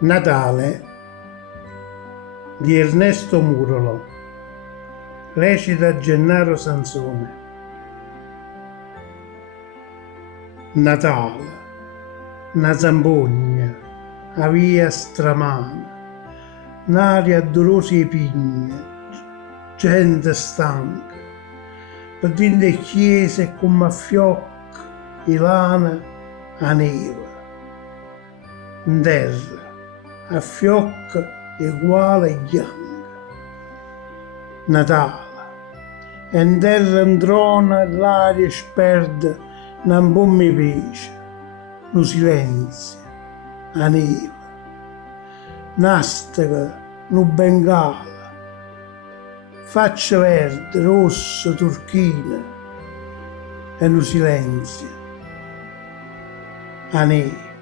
Natale di Ernesto Murolo, recita Gennaro Sansone. Natale, una zampogna, a via stramana, un'aria dolorosa e pigne, gente stanca, per dentro le chiese come a fiocchi e lana a neve, in terra a fiocchi uguale e bianca. Natale, e in terra introna l'aria sperde non può mi piace, lo silenzio, la neve, nastica, lo bengala, faccia verde, rossa, turchina, e lo silenzio, la neve.